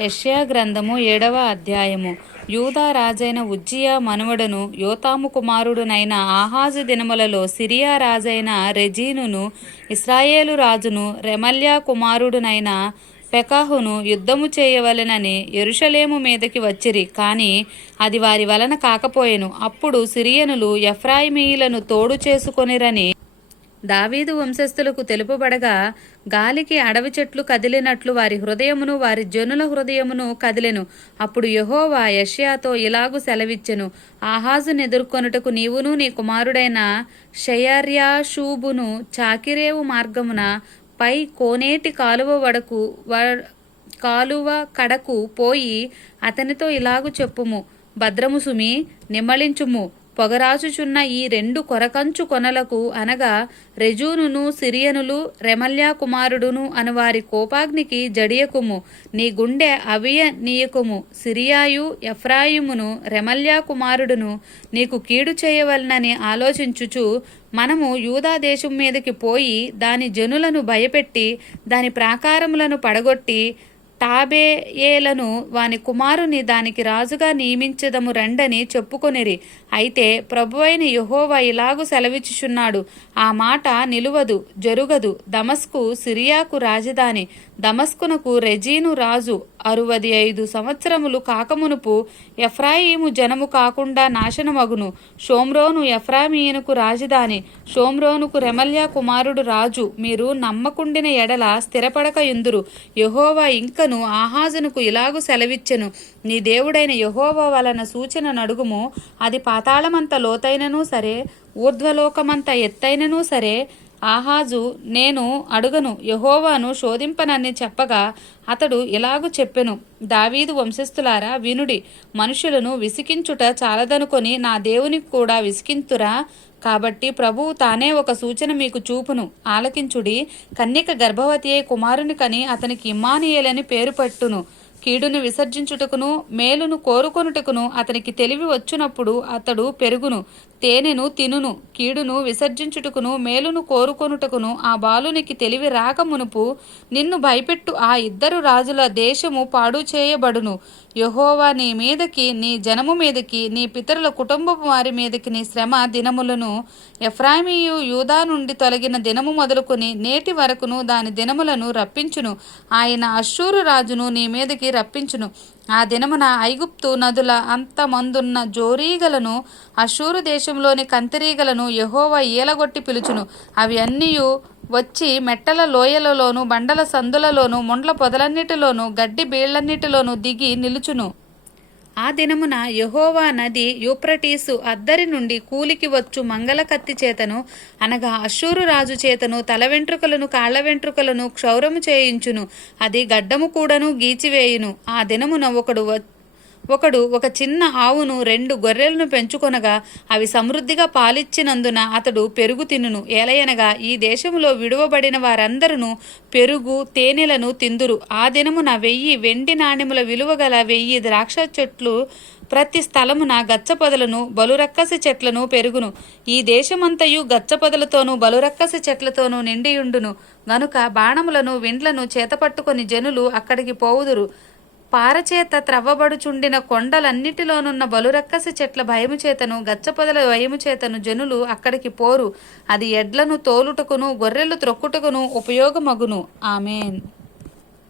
యష్యా గ్రంథము ఏడవ అధ్యాయము. యూదా రాజైన ఉజ్జియా మనువడను యోతాము కుమారుడునైన ఆహాజు దినములలో సిరియా రాజైన రెజీనును ఇస్రాయేలు రాజును రెమల్యా కుమారుడునైన పెకాహును యుద్ధము చేయవలెనని ఎరుషలేము మీదకి వచ్చిరి. కాని అది వారి వలన కాకపోయెను. అప్పుడు సిరియనులు ఎఫ్రాయిమీయులను తోడు చేసుకొనిరని దావీదు వంశస్థులకు తెలుపబడగా గాలికి అడవి చెట్లు కదిలినట్లు వారి హృదయమును వారి జనుల హృదయమును కదిలెను. అప్పుడు యెహోవా యష్యాతో ఇలాగు సెలవిచ్చెను. ఆహాజును ఎదుర్కొనుటకు నీవును నీ కుమారుడైన షయర్యాషూబును చాకిరేవు మార్గమున పై కోనేటి కాలువ వడకు వ- కాలువ కడకు పోయి అతనితో ఇలాగు చెప్పుము. భద్రము సుమి నిమ్మళించుము పొగరాచుచున్న ఈ రెండు కొరకంచు కొనలకు అనగా రెజూనును సిరియనులు రెమల్యా కుమారుడును అను వారి కోపాగ్నికి జడియకుము. నీ గుండె అవియ నీయకుము. సిరియాయు ఎఫ్రాయిమును రెమల్యా కుమారుడును నీకు కీడు చేయవలనని ఆలోచించుచు మనము యూదా దేశం మీదకి పోయి దాని జనులను భయపెట్టి దాని ప్రాకారములను పడగొట్టి టాబేయేలను వాని కుమారుని దానికి రాజుగా నియమించదము రండని చెప్పుకొనిరి. అయితే ప్రభువైన యహోవా ఇలాగు సెలవిచ్చుచున్నాడు. ఆ మాట నిలువదు జరుగదు. దమస్కు సిరియాకు రాజధాని. దమస్కునకు రెజీను రాజు అరువది ఐదు సంవత్సరములు కాకమునుపు ఎఫ్రాయిము జనము కాకుండా నాశనమగును. షోమ్రోను ఎఫ్రామీయునకు రాజధాని షోమ్రోనుకు రెమల్యా కుమారుడు రాజు మీరు నమ్మకుండిన ఎడల స్థిరపడక ఎందురు యహోవా ఇంకను ఆహాజునకు ఇలాగు సెలవిచ్చెను. నీ దేవుడైన యహోవా వలన సూచన నడుగుము. అది పాతాళమంత లోతైనను సరే ఊర్ధ్వలోకమంత ఎత్తైనను సరే ఆహాజు నేను అడుగను యహోవాను శోధింపనని చెప్పగా అతడు ఇలాగు చెప్పెను. దావీదు వంశస్థులారా వినుడి. మనుషులను విసికించుట చాలదనుకొని నా దేవుని కూడా విసికింతురా? కాబట్టి ప్రభువు తానే ఒక సూచన మీకు చూపును. ఆలకించుడి. కన్యక గర్భవతి అయి కుమారుని కని అతనికి ఇమ్మానియేలని పేరు పెట్టును. కీడును విసర్జించుటకును మేలును కోరుకొనుటకును అతనికి తెలివి వచ్చినప్పుడు అతడు పెరుగును. తేనెను తినును కీడును విసర్జించుటకును మేలును కోరుకొనుటకును ఆ బాలునికి తెలివి రాక మునుపు నిన్ను భయపెట్టు ఆ ఇద్దరు రాజుల దేశము పాడు చేయబడును. యహోవా నీ మీదకి నీ జనము మీదకి నీ పితరుల కుటుంబపు వారి మీదకి నీ శ్రమ దినములను ఎఫ్రామియు యూదా నుండి తొలగిన దినము మొదలుకొని నేటి వరకును దాని దినములను రప్పించును. ఆయన అశ్షూరు రాజును నీ మీదకి రప్పించును. ఆ దినమున ఐగుప్తు నదుల అంతమందున్న జోరీగలను అశూరు దేశంలోని కంతిరీగలను యహోవ ఈలగొట్టి పిలుచును. అవి అన్నీయు వచ్చి మెట్టల లోయలలోను బండల సందులలోను ముండ్ల పొదలన్నిటిలోను గడ్డి బీళ్ళన్నిటిలోను దిగి నిలుచును. ఆ దినమున యహోవా నది యూప్రటీసు అద్దరి నుండి కూలికి వచ్చు మంగళ కత్తి చేతను అనగా అశ్షూరు రాజు చేతను తల వెంట్రుకలను కాళ్ళ వెంట్రుకలను క్షౌరము చేయించును. అది గడ్డము కూడాను గీచివేయును. ఆ దినమున ఒకడు ఒకడు ఒక చిన్న ఆవును రెండు గొర్రెలను పెంచుకొనగా అవి సమృద్ధిగా పాలిచ్చినందున అతడు పెరుగు తినును. ఏలయనగా ఈ దేశంలో విడువబడిన వారందరూ పెరుగు తేనెలను తిందురు. ఆ దినమున వెయ్యి వెండి నాణెముల విలువ గల వెయ్యి ద్రాక్ష చెట్లు ప్రతి స్థలమున గచ్చపొదలను బలురక్కసి చెట్లను పెరుగును. ఈ దేశమంతయు గచ్చపొదలతోనూ బలురక్కసి చెట్లతోనూ నిండియుండును. గనుక బాణములను విండ్లను చేతపట్టుకొని జనులు అక్కడికి పోవుదురు. పారచేత త్రవ్వబడుచుండిన కొండలన్నిటిలోనున్న బలురక్కసి చెట్ల భయము చేతను గచ్చపొదల భయము చేతను జనులు అక్కడికి పోరు. అది ఎడ్లను తోలుటకును గొర్రెలు త్రొక్కుటకును ఉపయోగమగును. ఆమెన్.